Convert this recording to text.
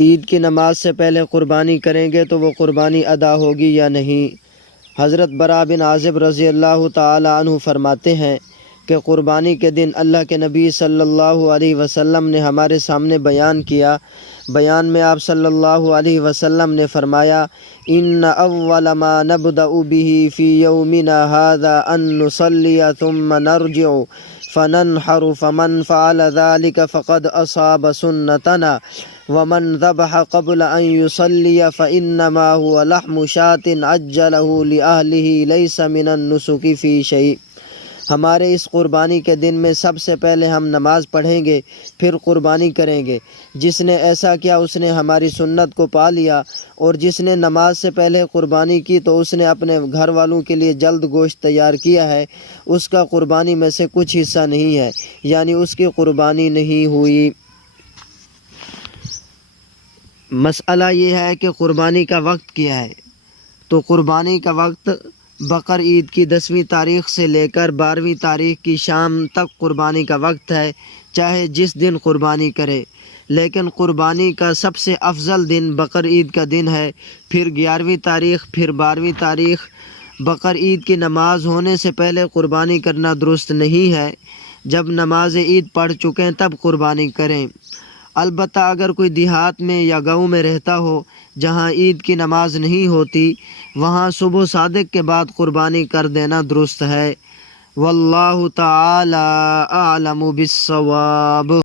عید کی نماز سے پہلے قربانی کریں گے تو وہ قربانی ادا ہوگی یا نہیں؟ حضرت براء بن عازب رضی اللہ تعالی عنہ فرماتے ہیں کہ قربانی کے دن اللہ کے نبی صلی اللہ علیہ وسلم نے ہمارے سامنے بیان کیا۔ بیان میں آپ صلی اللہ علیہ وسلم نے فرمایا، ان اول ما نبدأ به فی یومنا هذا ان نصلی ثم نرجع فننحر فمن فعل ذلك فقد اصاب سنتنا ومن ذبح قبل ان يصلي فانما هو لحم شاة عجله لأهله ليس من النسك في شيء۔ ہمارے اس قربانی کے دن میں سب سے پہلے ہم نماز پڑھیں گے، پھر قربانی کریں گے۔ جس نے ایسا کیا اس نے ہماری سنت کو پا لیا، اور جس نے نماز سے پہلے قربانی کی تو اس نے اپنے گھر والوں کے لیے جلد گوشت تیار کیا ہے، اس کا قربانی میں سے کچھ حصہ نہیں ہے، یعنی اس کی قربانی نہیں ہوئی۔ مسئلہ یہ ہے کہ قربانی کا وقت کیا ہے؟ تو قربانی کا وقت بقر عید کی 10ویں تاریخ سے لے کر 12ویں تاریخ کی شام تک قربانی کا وقت ہے، چاہے جس دن قربانی کرے، لیکن قربانی کا سب سے افضل دن بقر عید کا دن ہے، پھر 11ویں تاریخ، پھر 12ویں تاریخ۔ بقر عید کی نماز ہونے سے پہلے قربانی کرنا درست نہیں ہے، جب نماز عید پڑھ چکیں تب قربانی کریں۔ البتہ اگر کوئی دیہات میں یا گاؤں میں رہتا ہو جہاں عید کی نماز نہیں ہوتی، وہاں صبح صادق کے بعد قربانی کر دینا درست ہے۔ واللہ تعالی اعلم بالصواب۔